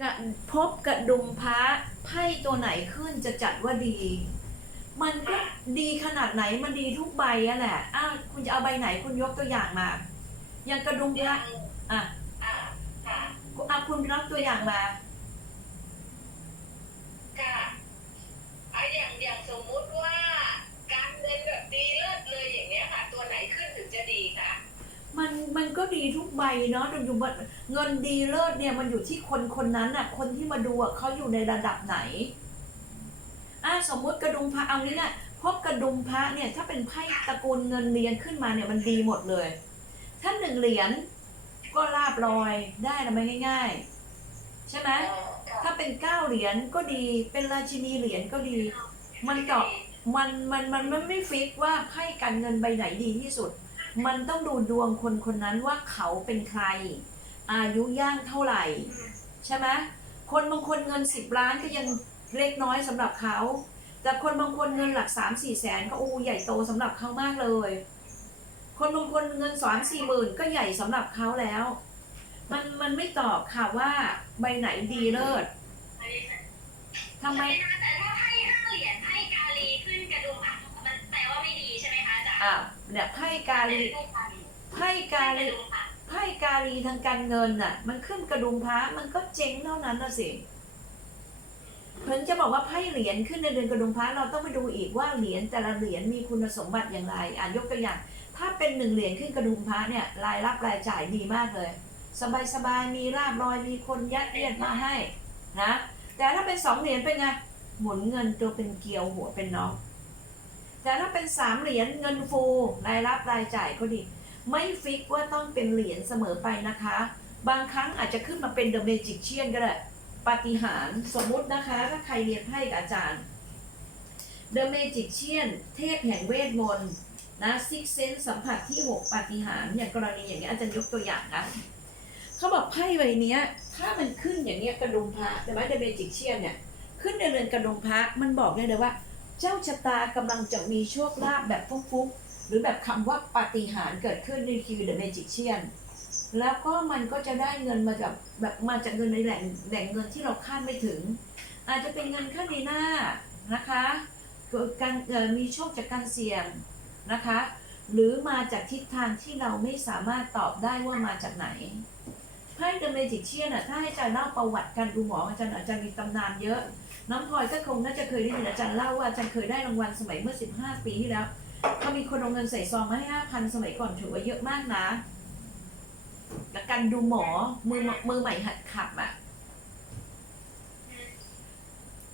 กะพบกระดุมพระไพ่ตัวไหนขึ้นจะจัดว่าดี มันก็ดีขนาดไหนมันดีทุกใบอะแหละอ้าวคุณจะเอาใบไหนคุณยกตัวอย่างมาอย่างกระดุมพระอะอ่าค่ะอะคุณรับตัวอย่างมาค่ะอะอย่างอย่างสมมุติ มันมันก็ดีทุกใบเนาะแต่อยู่ว่าเงินดีเลิศเนี่ยมันอยู่ที่คนคนนั้นอะคนที่มาดูอะเขาอยู่ในระดับไหนอะสมมุติกระดุมพระเอานี้นะพบกระดุมพระเนี่ยถ้าเป็นไพ่ตระกูลเงินเรียนขึ้นมาเนี่ยมันดีหมดเลย ถ้าหนึ่งเหรียญก็ลาบลอยได้นะไม่ง่ายๆ ใช่ไหมอ๋อค่ะถ้าเป็นเก้าเหรียญก็ดีเป็นราชินีเหรียญก็ดี มันเจาะมันมันมันมันไม่ฟิกว่าไพ่การเงินใบไหนดีที่สุด มันต้องดูดวงคนคนนั้นว่าเขาเป็นใคร อายุย่างเท่าไหร่ ใช่ไหมคนบางคนเงินสิบล้านก็ยังเล็กน้อยสำหรับเขา แต่คนบางคนเงินหลักสามสี่แสนก็อู้ใหญ่โตสำหรับเขามากเลย คนบางคนเงินสามสี่หมื่นก็ใหญ่สำหรับเขาแล้ว มันมันไม่ตอบค่ะว่าใบไหนดีเลิศทำไมแต่ถ้าไพ่ห้าเหรียญไพ่กาลีขึ้นกระดุมอะมันแปลว่าไม่ดีใช่ไหมคะอาจารย์อะ เนี่ยไพ่กาลีไพ่กาลีระดุมอะไพ่กาลีทางการเงินน่ะ มันขึ้นกระดุมพระมันก็เจ๊งเท่านั้นนะสิเพิ่งจะบอกว่าไพ่เหรียญขึ้นในเดือนกระดุมพระเราต้องไปดูอีกว่าเหรียญแต่ละเหรียญมีคุณสมบัติอย่างไรอ่านยกตัวอย่าง ถ้าเป็นหนึ่งเหรียญขึ้นกระดุมพระเนี่ยรายรับรายจ่ายดีมากเลย สบายสบายๆมีราบรอยมีคนยัดเยียดมาให้นะแต่ถ้าเป็นสองเหรียญเป็นไงหมุนเงินตัวเป็นเกลียวหัวเป็นน้อง แต่ถ้าเป็นสามเหรียญเงินฟูรายรับรายจ่ายก็ดี ไม่ฟิกว่าต้องเป็นเหรียญเสมอไปนะคะ บางครั้งอาจจะขึ้นมาเป็น The Magician ก็ได้ปาฏิหารสมมุตินะคะ ถ้าใครเรียนไพ่กับอาจารย์ The Magician เทพแห่งเวทมนต์นะซิกเซนสัมผัสที่ 6 ปาฏิหาริย์อย่างกรณีอย่างนี้อาจารย์ยกตัวอย่างนะเขาบอกไพ่ใบนี้ถ้ามันขึ้นอย่างเนี้ยกระดุมพระแต่ว่า The Magician เนี่ย ขึ้นในเรือนกระดุมพระมันบอกได้เลยว่า เจ้าชะตากำลังจะมีโชคลาภแบบฟุกๆ หรือแบบคำว่าปาฏิหาริย์เกิดขึ้นในคือ The Magician แล้วก็มันก็จะได้เงินมาจากแบบมาจากเงินในแหล่งแหล่งเงินที่เราคาดไม่ถึง อาจจะเป็นเงินค่าดีหน้านะคะเกิดการมีโชคจากการเสี่ยงนะคะ หรือมาจากทิศทางที่เราไม่สามารถตอบได้ว่ามาจากไหนไพ่ The Magician น่ะถ้าให้อาจารย์เล่าประวัติการดูหมออาจารย์อาจารย์มีตำนานเยอะ น้องพลอยก็คงน่าจะเคยได้ยินอาจารย์เล่าว่าอาจารย์เคยได้รางวัลสมัยเมื่อ 15 ปีที่แล้วเขามีคนเอาเงินใส่ซองมาให้5,000สมัยก่อนถือว่าเยอะมากนะและการดูหมอมือมือใหม่หัดขับอะ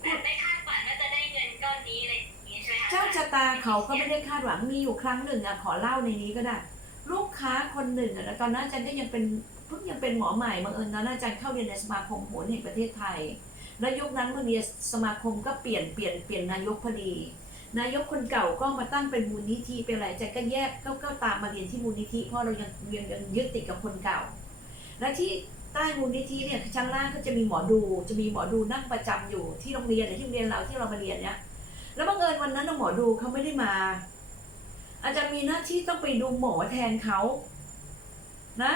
แบบไม่คาดฝันว่าจะได้เงินก้อนนี้อะไรอย่างงี้ใช่ไหมคะเจ้าชะตาเขาก็ไม่ได้คาดหวังมีอยู่ครั้งหนึ่งอะขอเล่าในนี้ก็ได้ ลูกค้าคนหนึ่งอะแล้วตอนนั้นอาจารย์ก็ยังเป็นเพิ่งยังเป็นหมอใหม่บังเอิญตอนนั้นอาจารย์เข้าเรียนในสมาคมโหนแห่งประเทศไทย แล้วยุคนั้นพอดีสมาคมก็เปลี่ยนเปลี่ยนเปลี่ยนนายกพอดี นายกคนเก่าก็มาตั้งเป็นมูลนิธิเป็นอะไรอาจารย์ก็แยกก็ก็ตามมาเรียนที่มูลนิธิเพราะเรายังยังยังยึดติดกับคนเก่า และที่ใต้มูลนิธิเนี่ยชั้นล่างก็จะมีหมอดู จะมีหมอดูนั่งประจำอยู่ที่โรงเรียนหรือที่โรงเรียนเราที่เรามาเรียนเนี่ยแล้วบังเอิญวันนั้นหมอดูเขาไม่ได้มา อาจารย์มีหน้าที่ต้องไปดูหมอแทนเขานะ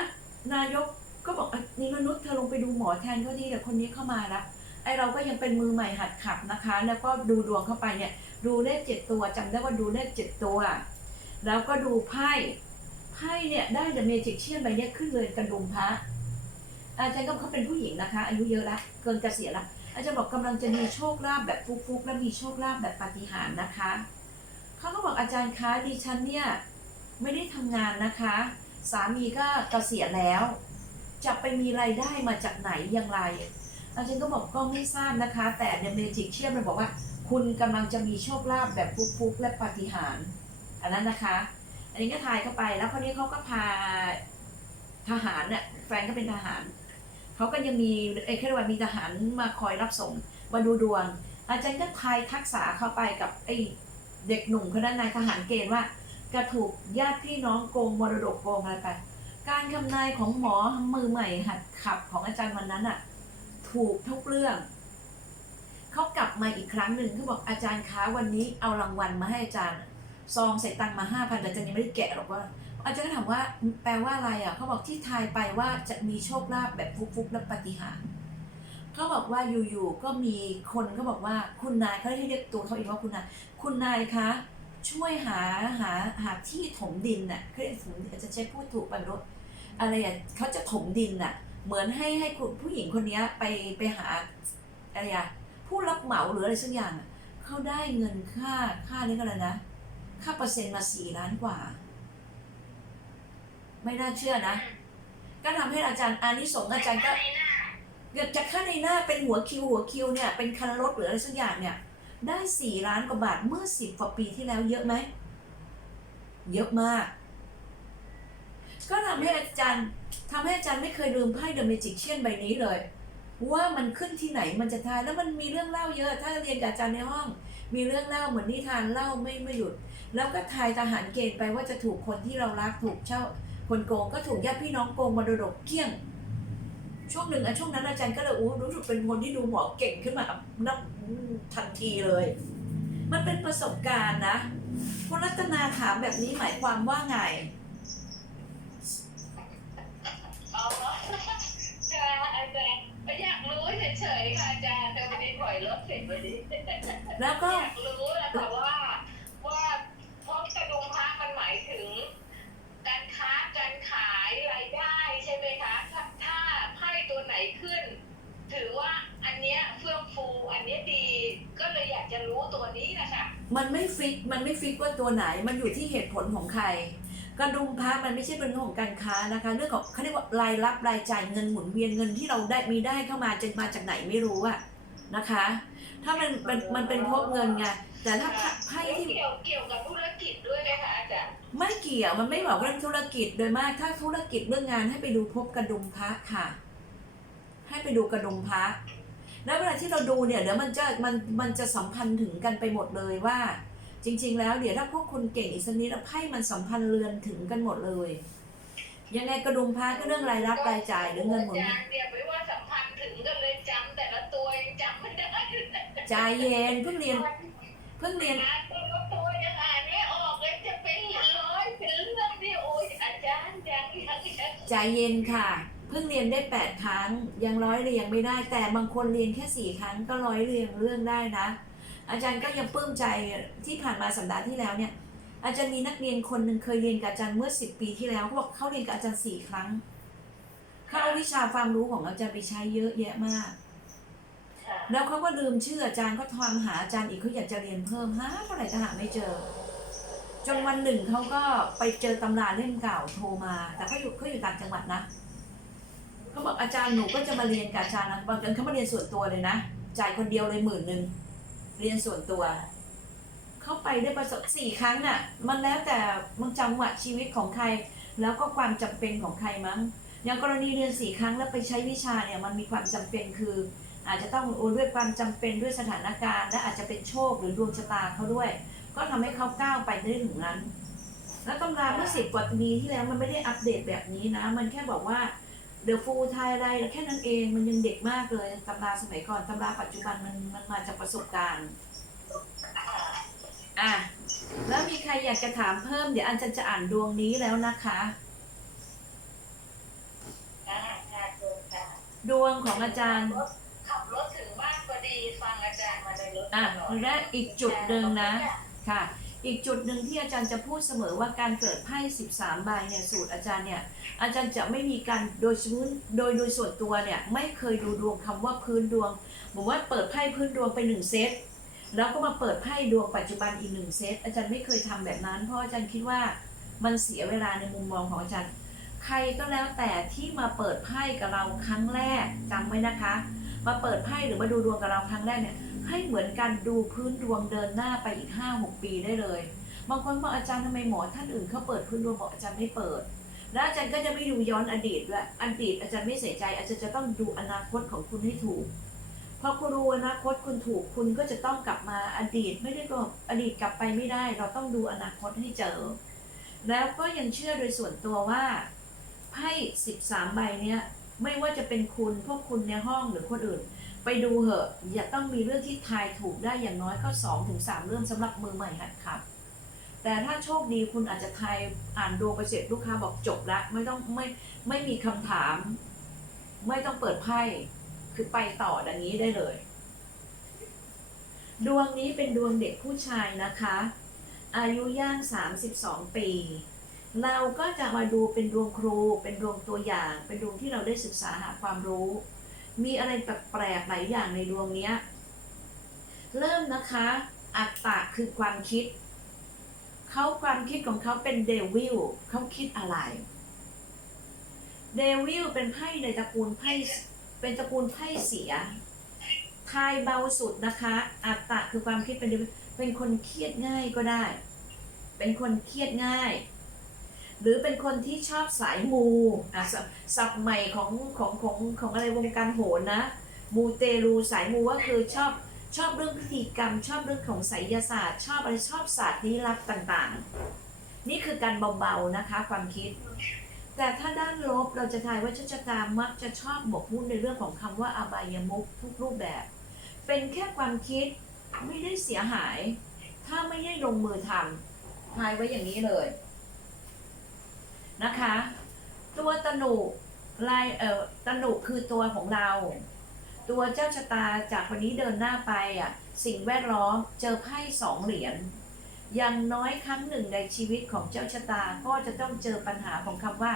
นายกก็บอกนี่มนุษย์เธอลงไปดูหมอแทนเขาดีแต่คนนี้เข้ามาละ ไอเราก็ยังเป็นมือใหม่หัดขับนะคะ แล้วก็ดูดวงเข้าไปเนี่ย ดูเลขเจ็ดตัวจำได้ว่าดูเลขเจ็ดตัว แล้วก็ดูไพ่ไพ่เนี่ยได้เดอะเมจิกเชียนใบเนี้ยขึ้นเลยกระดุมพระอาจารย์ก็เขาเป็นผู้หญิงนะคะ อายุเยอะละเกินเกษียณละอาจารย์บอกกำลังจะมีโชคลาภแบบฟุกๆและมีโชคลาภแบบปาฏิหาริย์นะคะเขาก็บอกอาจารย์คะดิฉันเนี่ยไม่ได้ทำงานนะคะ สามีก็เกษียณแล้ว จะไปมีรายได้มาจากไหนอย่างไร อาจารย์ก็บอกก็ไม่ทราบนะคะ แต่เนี่ยเมจิกเชื่อมันบอกว่า คุณกำลังจะมีโชคลาภแบบฟุกๆและปาฏิหาริย์อันนั้นนะคะ อันนี้ก็ทายเข้าไปแล้วคนนี้เขาก็พาทหารเนี่ยแฟนก็เป็นทหารเขาก็ยังมีไอ้แค่ว่ามีทหารมาคอยรับส่งมาดูดวง อาจารย์ก็ทายทักษะเข้าไปกับไอ้เด็กหนุ่มคนนั้นนายทหารเกณฑ์ว่าจะถูกญาติพี่น้องโกงมรดกโกงอะไรไป การคำนายของหมอมือใหม่หัดขับของอาจารย์วันนั้นอะ ถูกทุกเรื่อง เขากลับมาอีกครั้งหนึ่งเขาบอกอาจารย์คะวันนี้เอารางวัลมาให้อาจารย์ซองใส่ตังมาห้าพันแต่อาจารย์ยังไม่ได้แกะหรอกว่า อาจารย์ก็ถามว่าแปลว่าอะไรอะเขาบอกที่ทายไปว่าจะมีโชคลาภแบบฟุกๆและปฏิหารเขาบอกว่าอยู่ๆก็มีคนเขาบอกว่าคุณนายเขาให้เรียกตัวเขาเองว่าคุณนายคุณนายคะช่วยหาหาหาที่ถมดินน่ะเขาเรียกถมอาจจะใช้พูดถูกไปรถอะไรอะเขาจะถมดินน่ะ เหมือนให้ให้คุณผู้หญิงคนเนี้ยไปไปหาอะไรอะผู้รับเหมาหรืออะไรสักอย่างอะเขาได้เงินค่าค่านี้ก็แล้วนะ ค่าเปอร์เซ็นต์มาสี่ล้านกว่า ไม่น่าเชื่อนะ ก็ทำให้อาจารย์อานิสงส์อาจารย์ก็ในหน้าเกือบจะค่าในหน้าเป็นหัวคิวหัวคิวเนี่ยเป็นคันรถหรืออะไรสักอย่างเนี่ย ได้สี่ล้านกว่าบาทเมื่อสิบกว่าปีที่แล้วเยอะไหมเยอะมาก ก็ทำให้อาจารย์ทำให้อาจารย์ไม่เคยลืมไพ่เดอะเมจิกเชียนใบนี้เลย ว่ามันขึ้นที่ไหนมันจะทายแล้วมันมีเรื่องเล่าเยอะ ถ้าเรียนกับอาจารย์ในห้อง มีเรื่องเล่าเหมือนนิทานเล่าไม่ไม่หยุด แล้วก็ทายทหารเกณฑ์ไปว่าจะถูกคนที่เรารักถูกเช่า คนโกงก็ถูกญาติพี่น้องโกงมรดกเกลี้ยง ช่วงหนึ่งอะช่วงนั้นอาจารย์ก็เลยอู้รู้สึกเป็นคนที่ดูหมอเก่งขึ้นมานับทันทีเลย มันเป็นประสบการณ์นะคุณรัตนาถามแบบนี้หมายความว่าไง เอาเนาะค่ะ อาจารย์อยากรู้เฉยๆค่ะอาจารย์แต่วันนี้ปล่อยรถเสร็จวันนี้แล้วก็ อยากรู้แหละค่ะว่าว่าเพราะกระดุมพระมันหมายถึง การค้าการขายรายได้ใช่ไหมคะถ้าถ้าไพ่ตัวไหนขึ้น ถือว่าอันเนี้ยเฟื่องฟูอันเนี้ยดี ก็เลยอยากจะรู้ตัวนี้นะคะมันไม่ฟิกมันไม่ฟิกว่าตัวไหน มันอยู่ที่เหตุผลของใคร กระดุมพระมันไม่ใช่เป็นเรื่องของการค้านะคะ เรื่องของเขาเรียกว่ารายรับรายจ่ายเงินหมุนเวียนเงินที่เราได้มีได้เข้ามาจะมาจากไหนไม่รู้อะนะคะ ถ้ามันมันมันเป็นพบเงินไงแต่ถ้าไพ่ไพ่ที่เกี่ยวเกี่ยวกับธุรกิจด้วยไหมคะอาจารย์ไม่เกี่ยวมันไม่บอกเรื่องธุรกิจโดยมากถ้าธุรกิจเรื่องงานให้ไปดูพบกระดุมพระค่ะ ให้ไปดูกระดุมพระแล้วเวลาที่เราดูเนี่ยเดี๋ยวมันจะมันมันจะสัมพันธ์ถึงกันไปหมดเลยว่า จริง ๆ แล้วเดี๋ยวถ้าพวกคุณเก่งอีกสักนิดแล้วไพ่มันสัมพันธ์เรือนถึงกันหมดเลย ยังไงกระดุมพระก็เรื่องรายรับรายจ่ายหรือเงินหมุนอาจารย์เนี่ยไม่ว่าสัมพันธ์ถึงกันเลยจำแต่ละตัวยังจำไม่ได้ใจเย็นเพิ่งเรียนเพิ่งเรียนอ่านแต่ละตัวยังอ่านไม่ออกเลยจะเป็นร้อยเป็นเรื่องที่โอ้ยอาจารย์ยังยังยังใจเย็นค่ะเพิ่งเรียนได้แปดครั้งยังร้อยเรียงไม่ได้ แต่บางคนเรียนแค่สี่ครั้งก็ร้อยเรียงเรื่องได้นะ อาจารย์ก็ยังปลื้มใจที่ผ่านมาสัปดาห์ที่แล้วเนี่ย อาจารย์มีนักเรียนคนหนึ่งเคยเรียนกับอาจารย์เมื่อสิบปีที่แล้วเขาบอกเขาเรียนกับอาจารย์สี่ครั้งเขาเอาวิชาความรู้ของอาจารย์ไปใช้เยอะแยะมากค่ะแล้วเขาก็ลืมชื่ออาจารย์ก็ทามหาอาจารย์อีกเขาอยากจะเรียนเพิ่มหาเท่าไหร่ก็หาไม่เจอ จนวันหนึ่งเขาก็ไปเจอตำราเล่มเก่าโทรมา แต่เขาอยู่เขาอยู่ต่างจังหวัดนะเขาบอกอาจารย์หนูก็จะมาเรียนกับอาจารย์นะบางคนเขามาเรียนส่วนตัวเลยนะจ่ายคนเดียวเลยหมื่นหนึ่ง เรียนส่วนตัว เข้าไปได้ประสบสี่ครั้งน่ะ มันแล้วแต่มันจังหวะชีวิตของใคร แล้วก็ความจำเป็นของใครมั้งอย่างกรณีเรียนสี่ครั้งแล้วไปใช้วิชาเนี่ยมันมีความจำเป็นคือ อาจจะต้องโอ้ด้วยความจำเป็นด้วยสถานการณ์ และอาจจะเป็นโชคหรือดวงชะตาเขาด้วย ก็ทำให้เขาก้าวไปได้ถึงนั้น แล้วตำราเมื่อสิบกว่าปีที่แล้วมันไม่ได้อัปเดตแบบนี้นะ มันแค่บอกว่า The Full Thai อะไรแค่นั้นเองมันยังเด็กมากเลยตำราสมัยก่อนตำราปัจจุบันมันมันมาจากประสบการณ์อะแล้วมีใครอยากจะถามเพิ่มเดี๋ยวอันจะจะอ่านดวงนี้แล้วนะคะค่ะค่ะตัวค่ะดวงของอาจารย์ขับรถถึงบ้านพอดีฟังอาจารย์มาในรถอะตลอดและอีกจุดหนึ่งนะ ค่ะ อีกจุดหนึ่งที่อาจารย์จะพูดเสมอว่าการเกิดไพ่13ใบเนี่ยสูตรอาจารย์เนี่ยอาจารย์จะไม่มีการโดยชื้นโดยโดยส่วนตัวเนี่ยไม่เคยดูดวงคำว่าพื้นดวงบอกว่าเปิดไพ่พื้นดวงไปหนึ่งเซตแล้วก็มาเปิดไพ่ดวงปัจจุบันอีกหนึ่งเซตอาจารย์ไม่เคยทำแบบนั้น เพราะอาจารย์คิดว่ามันเสียเวลาในมุมมองของอาจารย์ ใครก็แล้วแต่ที่มาเปิดไพ่กับเราครั้งแรกจำไว้นะคะ มาเปิดไพ่หรือมาดูดวงกับเราครั้งแรกเนี่ย ให้เหมือนกันดูพื้นดวงเดินหน้าไปอีก 5-6 ปีได้เลย บางคนบอกอาจารย์ทำไมหมอท่านอื่นเขาเปิดพื้นดวงบอกอาจารย์ไม่เปิด แล้วอาจารย์ก็จะไม่ดูย้อนอดีตด้วยอดีตอาจารย์ไม่เสียใจ อาจารย์จะต้องดูอนาคตของคุณให้ถูกพอคุณดูอนาคตคุณถูกคุณก็จะต้องกลับมาอดีตไม่ได้ก็อดีตกลับไปไม่ได้ เราต้องดูอนาคตให้เจอ แล้วก็ยังเชื่อโดยส่วนตัวว่าไพ่13 ใบเนี้ยไม่ว่าจะเป็นคุณพวกคุณในห้องหรือคนอื่น ไปดูเหอะ อย่าต้องมีเรื่องที่ทายถูกได้อย่างน้อยก็สองถึงสามเรื่องสำหรับมือใหม่หัดขับ แต่ถ้าโชคดีคุณอาจจะทายอ่านดวงไปเสร็จลูกค้าบอกจบละไม่ต้องไม่ไม่มีคำถาม ไม่ต้องเปิดไพ่คือไปต่อดังนี้ได้เลย ดวงนี้เป็นดวงเด็กผู้ชายนะคะ อายุย่าง 32 ปี เราก็จะมาดูเป็นดวงครู เป็นดวงตัวอย่าง เป็นดวงที่เราได้ศึกษาหาความรู้ มีอะไรแปลกๆหลายอย่างในดวงเนี้ย เริ่มนะคะ อัตตะคือความคิด เขาความคิดของเขาเป็นเดวิลเขาคิดอะไร เดวิลเป็นไพ่ในตระกูลไพ่เป็นตระกูลไพ่เสียทายเบาสุดนะคะ อัตตะคือความคิดเป็นเป็นคนเครียดง่ายก็ได้ เป็นคนเครียดง่าย หรือเป็นคนที่ชอบสายมูอะศัพท์ใหม่ของของของของอะไรวงการโหรนะ มูเตลูสายมูก็คือชอบชอบเรื่องพิธีกรรม ชอบเรื่องของไสยศาสตร์ ชอบอะไรชอบศาสตร์ลี้ลับต่างๆ นี่คือการเบาๆนะคะความคิด แต่ถ้าด้านลบเราจะทายว่าชะชะตามักจะชอบหมกมุ่นในเรื่องของคำว่าอบายมุขทุกรูปแบบ เป็นแค่ความคิดไม่ได้เสียหาย ถ้าไม่ได้ลงมือทำทายไว้อย่างนี้เลย นะคะ ตัวตนุลายเอ่อตนุคือตัวของเรา ตัวเจ้าชะตาจากวันนี้เดินหน้าไปอะสิ่งแวดล้อมเจอไพ่สองเหรียญอย่างน้อยครั้งหนึ่งในชีวิตของเจ้าชะตาก็จะต้องเจอปัญหาของคำว่า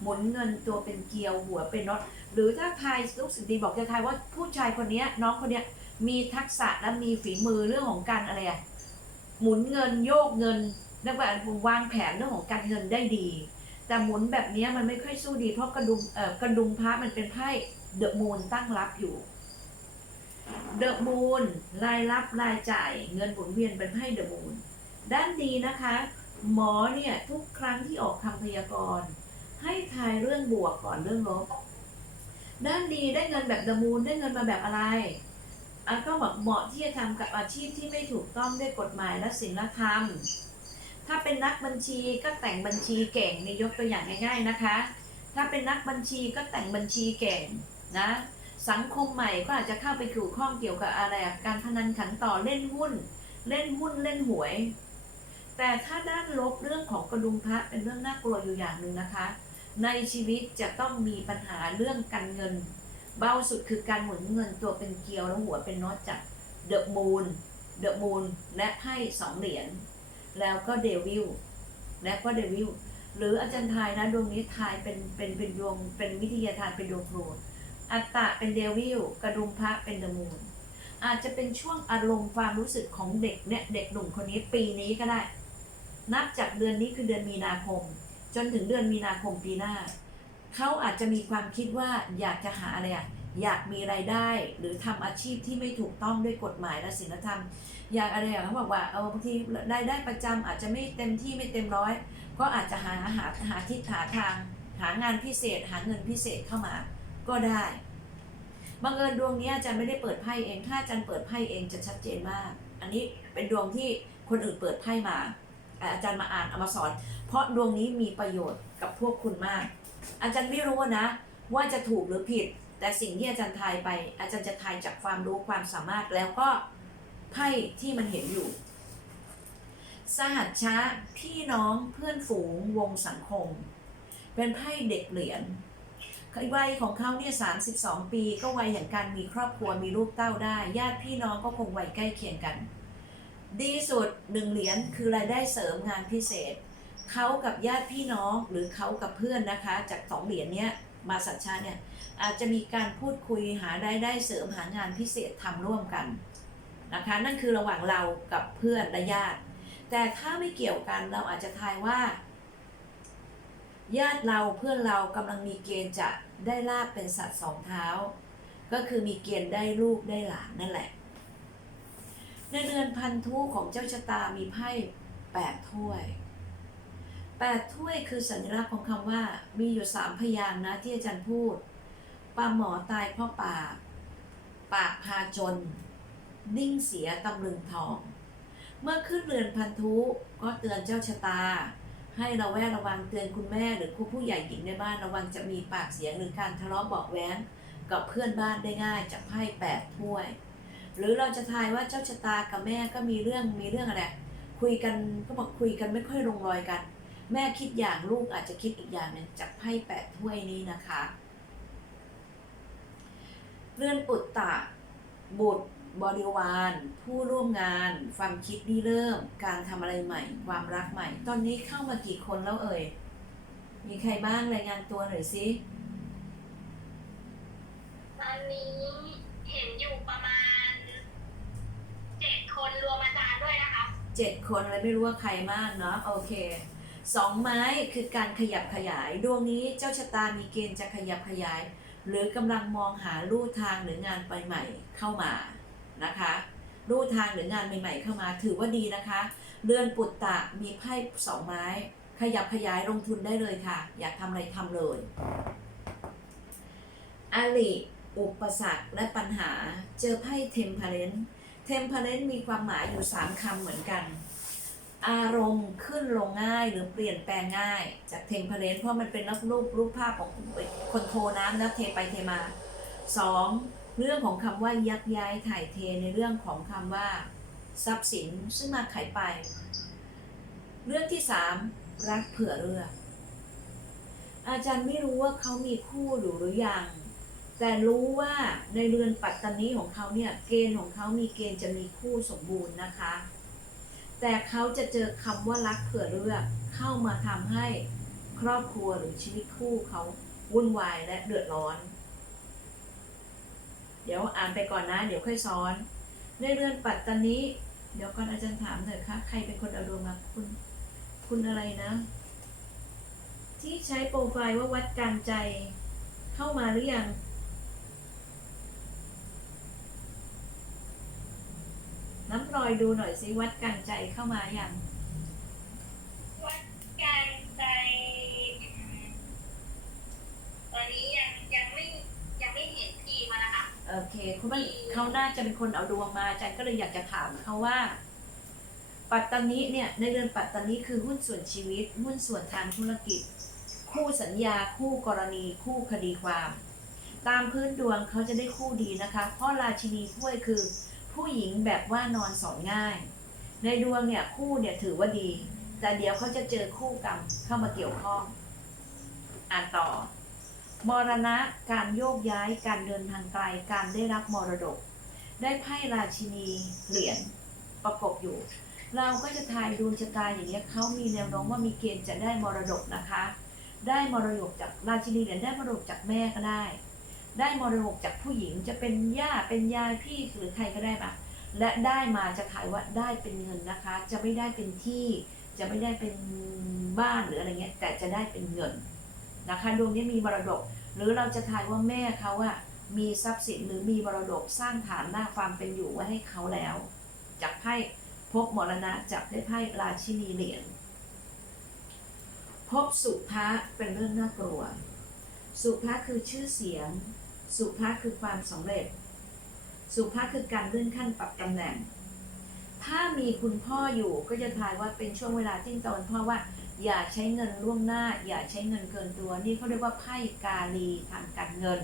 หมุนเงินตัวเป็นเกลียวหัวเป็นน็อตหรือถ้าทายลูกศิษย์ดีบอกจะทายว่าผู้ชายคนนี้น้องคนเนี้ยมีทักษะและมีฝีมือเรื่องของการอะไรอะหมุนเงินโยกเงินนักแบบวางแผนเรื่องของการเงินได้ดี แต่หมุนแบบนี้มันไม่ค่อยสู้ดี เพราะกระดุมเอ่อกระดุมพระมันเป็นไพ่เดอะมูนตั้งรับอยู่เดอะมูนรายรับรายจ่าย เงินหมุนเวียนเป็นไพ่เดอะมูนด้านดีนะคะ หมอเนี่ย ทุกครั้งที่ออกคำพยากรณ์ให้ทายเรื่องบวกก่อนเรื่องลบด้านดีได้เงินแบบเดอะมูนได้เงินมาแบบอะไรอก็แบบเหมาะที่จะทำกับอาชีพที่ไม่ถูกต้องด้วยกฎหมายและศีลธรรม ถ้าเป็นนักบัญชีก็แต่งบัญชีเก่งนี่ยกตัวอย่างง่ายๆนะคะ ถ้าเป็นนักบัญชีก็แต่งบัญชีเก่งนะ สังคมใหม่ก็อาจจะเข้าไปเกี่ยวข้องเกี่ยวกับอะไรการพนันขันต่อเล่นหุ้น เล่นหุ้นเล่นหวย แต่ถ้าด้านลบเรื่องของกระดุมพระเป็นเรื่องน่ากลัวอยู่อย่างหนึ่งนะคะ ในชีวิตจะต้องมีปัญหาเรื่องการเงิน เบาสุดคือการหมุนเงินตัวเป็นเกลียวแล้วหัวเป็นน็อตจากเดอะมูนเดอะมูนและไพ่สองเหรียญ แล้วก็เดวิลและก็เดวิลหรืออาจารย์ทายนะดวงนี้ทายเป็นเป็นเป็นดวงเป็นวิทยาทานเป็นดวงครูอัตตะเป็นเดวิลกระดุมพระเป็นดมูนอาจจะเป็นช่วงอารมณ์ความรู้สึกของเด็กเนี่ยเด็กหนุ่มคนนี้ปีนี้ก็ได้ นับจากเดือนนี้คือเดือนมีนาคม จนถึงเดือนมีนาคมปีหน้า เขาอาจจะมีความคิดว่าอยากจะหาอะไรอะ อยากมีไรายได้ หรือทำอาชีพที่ไม่ถูกต้องด้วยกฎหมายและศีลธรรม อยากอะไรอะเขาบอกว่าเออบางทีรายได้ประจำอาจจะไม่เต็มที่ไม่เต็มร้อย ก็อาจจะหาหาหาทิศหาทาง หางานพิเศษ หาเงินพิเศษเข้ามา ก็ได้บังเอิญดวงนี้อาจารย์ไม่ได้เปิดไพ่เอง ถ้าอาจารย์เปิดไพ่เองจะชัดเจนมาก อันนี้เป็นดวงที่คนอื่นเปิดไพ่มา อาจารย์มาอ่านเอามาสอน เพราะดวงนี้มีประโยชน์กับพวกคุณมาก อาจารย์ไม่รู้นะ ว่าจะถูกหรือผิด แต่สิ่งที่อาจารย์ทายไป อาจารย์จะทายจากความรู้ความสามารถแล้วก็ไพ่ที่มันเห็นอยู่ สหัชชะพี่น้องเพื่อนฝูงวงสังคม เป็นไพ่เด็กเหรียญวัยของเขาเนี่ย32ปีก็วัยแห่งการมีครอบครัวมีลูกเต้าได้ ญาติพี่น้องก็คงวัยใกล้เคียงกัน ดีสุดหนึ่งเหรียญคือรายได้เสริมงานพิเศษ เขากับญาติพี่น้องหรือเขากับเพื่อนนะคะ จากสองเหรียญเนี้ยมาสัญชาติเนี่ย อาจจะมีการพูดคุยหารายได้เสริมหางานพิเศษทำร่วมกันนะคะ นั่นคือระหว่างเรากับเพื่อนและญาติ แต่ถ้าไม่เกี่ยวกันเราอาจจะทายว่า ญาติเราเพื่อนเรากำลังมีเกณฑ์จะได้ลาบเป็นสัตว์สองเท้า ก็คือมีเกณฑ์ได้ลูกได้หลานนั่นแหละ ในเรือนพันธุของเจ้าชะตามีไพ่แปดถ้วยแปดถ้วยคือสัญลักษณ์ของคำว่ามีอยู่สามพยางนะที่อาจารย์พูด ปลาหมอตายเพราะปาก ปากพาจน นิ่งเสียตำลึงทอง เมื่อขึ้นเรือนพันธุก็เตือนเจ้าชะตา ให้เราแวดระวังเตือนคุณแม่หรือคุณผู้ใหญ่หญิงในบ้านระวังจะมีปากเสียงหรือการทะเลาะเบาะแว้งกับเพื่อนบ้านได้ง่ายจากไพ่แปดถ้วย หรือเราจะทายว่าเจ้าชะตากับแม่ก็มีเรื่องมีเรื่องอะไรคุยกันก็บอกคุยกันไม่ค่อยลงรอยกัน แม่คิดอย่างลูกอาจจะคิดอีกอย่างหนึ่งจากไพ่แปดถ้วยนี้นะคะ เลื่อนปุตตะ บุตร บริวาร ผู้ร่วมงาน ความคิดริเริ่ม การทำอะไรใหม่ ความรักใหม่ ตอนนี้เข้ามากี่คนแล้วเอ่ย มีใครบ้างรายงานตัวหน่อยสิตอนนี้เห็นอยู่ประมาณเจ็ดคนรวมอาจารย์ด้วยนะคะเจ็ดคนเลยไม่รู้ว่าใครมากเนาะโอเคสองไม้คือการขยับขยายดวงนี้เจ้าชะตามีเกณฑ์จะขยับขยาย หรือกำลังมองหาลู่ทางหรืองานไปใหม่เข้ามานะคะลู่ทางหรืองานใหม่ ๆ เข้ามาถือว่าดีนะคะเรือนปุตตะมีไพ่สองไม้ ขยับขยายลงทุนได้เลยค่ะ อยากทำอะไรทำเลยอาลิอุปสรรคและปัญหาเจอไพ่เทมเพลนเทมเพลนมีความหมายอยู่ 3คำเหมือนกัน อารมณ์ขึ้นลงง่ายหรือเปลี่ยนแปลงง่าย จากเทมเพลนเพราะมันเป็นรูปรูปรูปภาพของคนโทน้ำนะเทไปเทมา 2. เรื่องของคำว่ายักย้ายถ่ายเทในเรื่องของคำว่า ทรัพย์สินซึ่งมาขายไป เรื่องที่ 3 รักเผื่อเลืออาจารย์ไม่รู้ว่าเขามีคู่หรือหรือยัง แต่รู้ว่าในเรือนปัตตานีของเขาเนี่ยเกณฑ์ของเขามีเกณฑ์จะมีคู่สมบูรณ์นะคะ แต่เขาจะเจอคำว่ารักเผื่อเลือกเข้ามาทำให้ครอบครัวหรือชีวิตคู่เขาวุ่นวายและเดือดร้อน เดี๋ยวอ่านไปก่อนนะ เดี๋ยวค่อยซ้อน ในเรือนปัตตานีเดี๋ยวก่อนอาจารย์ถามหน่อยคะใครเป็นคนเอาดวงมาคุณ คุณอะไรนะ ที่ใช้โปรไฟล์ว่าวัดการใจเข้ามาหรือยัง น้ำพลอยดูหน่อยสิวัดการใจเข้ามาอย่างวัดการใจอืมตอนนี้ยังยังไม่ยังไม่เห็นทีมานะคะ โอเคคุณมันเขาน่าจะเป็นคนเอาดวงมาอาจารย์ก็เลยอยากจะถามเขาว่า ปัตตานีเนี่ยในเดือนปัตตานีคือหุ้นส่วนชีวิต หุ้นส่วนทางธุรกิจ คู่สัญญาคู่กรณีคู่คดีความ ตามพื้นดวงเขาจะได้คู่ดีนะคะ เพราะราชินีถ้วยคือ ผู้หญิงแบบว่านอนสอนง่าย ในดวงเนี่ยคู่เนี่ยถือว่าดี แต่เดี๋ยวเขาจะเจอคู่กรรมเข้ามาเกี่ยวข้อง อ่านต่อ มรณะการโยกย้ายการเดินทางไกลการได้รับมรดก ได้ไพ่ราชินีเหรียญประกบอยู่ เราก็จะทายดวงชะตาอย่างเงี้ยเขามีแนวโน้มว่ามีเกณฑ์จะได้มรดกนะคะ ได้มรดกจากราชินีเหรียญได้มรดกจากแม่ก็ได้ ได้มรดกจากผู้หญิงจะเป็นย่าเป็นยายพี่หรือใครก็ได้ปะและได้มาจะขายว่าได้เป็นเงินนะคะ จะไม่ได้เป็นที่ จะไม่ได้เป็นบ้านหรืออะไรเงี้ย แต่จะได้เป็นเงินนะคะดวงนี้มีมรดก หรือเราจะทายว่าแม่เขาอะมีทรัพย์สินหรือมีมรดกสร้างฐานหน้าความเป็นอยู่ไว้ให้เขาแล้ว จากไพ่พบมรณะจับได้ไพ่ราชินีเหรียญพบสุภะเป็นเรื่องน่ากลัว สุภะคือชื่อเสียง สุภะคือความสำเร็จ สุภะคือการเลื่อนขั้นปรับตำแหน่ง ถ้ามีคุณพ่ออยู่ก็จะทายว่าเป็นช่วงเวลาที่ตอนพ่อว่า อย่าใช้เงินล่วงหน้า อย่าใช้เงินเกินตัว นี่เขาเรียกว่าไพ่กาลีทางการเงิน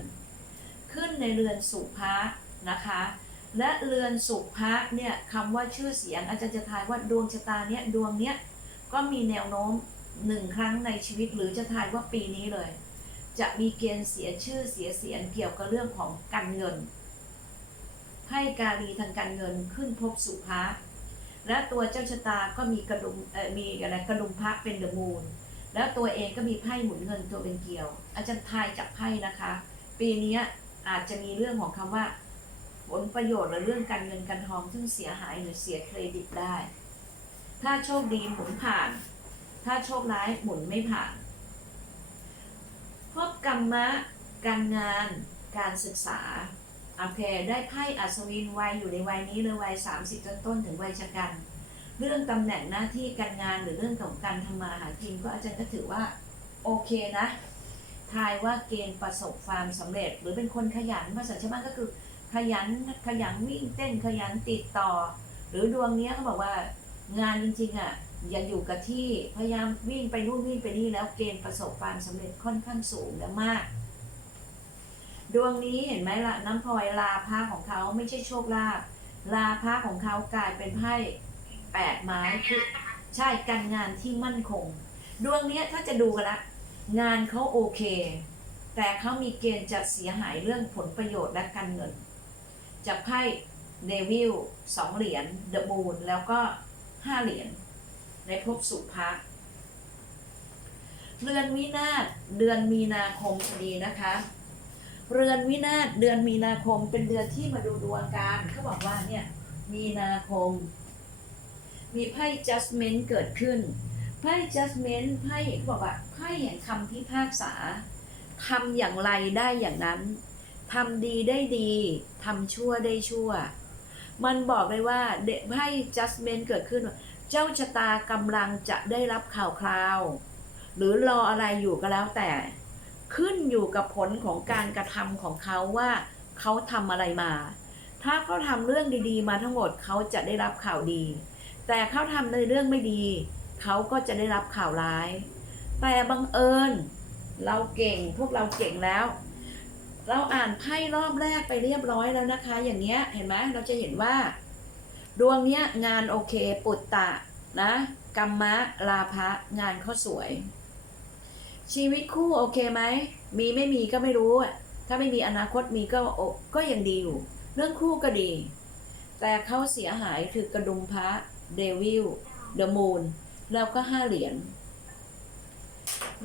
ขึ้นในเรือนสุภะนะคะ และเรือนสุภะเนี่ยคำว่าชื่อเสียงอาจารย์จะทายว่าดวงชะตาเนี่ยดวงเนี้ยก็มีแนวโน้มหนึ่งครั้งในชีวิตหรือจะทายว่าปีนี้เลย จะมีเกณฑ์เสียชื่อเสียเสียงเกี่ยวกับเรื่องของการเงินไพ่กาลีทางการเงินขึ้นพบสุภะและตัวเจ้าชะตาก็มีกระดุมมีอะไรกระดุมพระเป็นเดอะมูนแล้วตัวเองก็มีไพ่หมุนเงินตัวเป็นเกลียว อาจารย์ทายจากไพ่นะคะ ปีนี้อาจจะมีเรื่องของคำว่า ผลประโยชน์หรือเรื่องการเงินการทองซึ่งเสียหายหรือเสียเครดิตได้ ถ้าโชคดีหมุนผ่าน ถ้าโชคร้ายหมุนไม่ผ่าน พบกรรมะ การงาน การศึกษา โอเค ได้ไพ่อัศวินวัยอยู่ในวัยนี้เลยวัย 30 ต้นต้นๆถึงวัยชะกัน เรื่องตำแหน่งหน้าที่การงานหรือเรื่องของการทำมาหากินก็อาจารย์ก็ถือว่า โอเคนะ ทายว่าเกณฑ์ประสบความสำเร็จ หรือเป็นคนขยันภาษาชาวบ้านก็คือ ขยันขยันวิ่งเต้นขยันติดต่อ หรือดวงนี้เขาบอกว่างานจริงๆอะ อย่าอยู่กับที่พยายามวิ่งไปนู่นวิ่งไปนี่แล้วเกณฑ์ประสบความสำเร็จค่อนข้างสูงและมาก ดวงนี้เห็นไหมล่ะน้ำพลอยลาภาของเขาไม่ใช่โชคลาภลาภาของเขากลายเป็นไพ่แปดไม้คือใช่การงานที่มั่นคง ดวงนี้ถ้าจะดูกันละงานเขาโอเค แต่เขามีเกณฑ์จะเสียหายเรื่องผลประโยชน์และการเงิน จากไพ่เดวิลสองเหรียญเดอะมูนแล้วก็ห้าเหรียญ ในภพสุภะเรือนวินาศเดือนมีนาคมพอดีนะคะ เรือนวินาศเดือนมีนาคมเป็นเดือนที่มาดูดวงการเขาบอกว่าเนี่ยมีนาคม มีไพ่ judgment เกิดขึ้น ไพ่ judgment ไพ่เขาบอกว่าไพ่แห่งคำพิพากษาทำอย่างไรได้อย่างนั้นทำดีได้ดีทำชั่วได้ชั่ว มันบอกเลยว่าเดไพ่ judgment เกิดขึ้นว่า เจ้าชะตากำลังจะได้รับข่าวคราว หรือรออะไรอยู่ก็แล้วแต่ ขึ้นอยู่กับผลของการกระทำของเขาว่า เขาทำอะไรมา ถ้าเขาทำเรื่องดีๆ มาทั้งหมดเขาจะได้รับข่าวดี แต่เขาทำในเรื่องไม่ดี เขาก็จะได้รับข่าวร้าย แต่บังเอิญ เราเก่งพวกเราเก่งแล้ว เราอ่านไพ่รอบแรกไปเรียบร้อยแล้วนะคะ อย่างเนี้ยเห็นไหมเราจะเห็นว่า ดวงเนี้ยงานโอเคปุตตะนะกรรมะลาภะงานเขาสวย ชีวิตคู่โอเคไหมมีไม่มีก็ไม่รู้ ถ้าไม่มีอนาคตมีก็ก็ยังดีอยู่ เรื่องคู่ก็ดี แต่เขาเสียหายคือกระดุมพระเดวิลเดอะมูนแล้วก็ห้าเหรียญ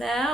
แล้ว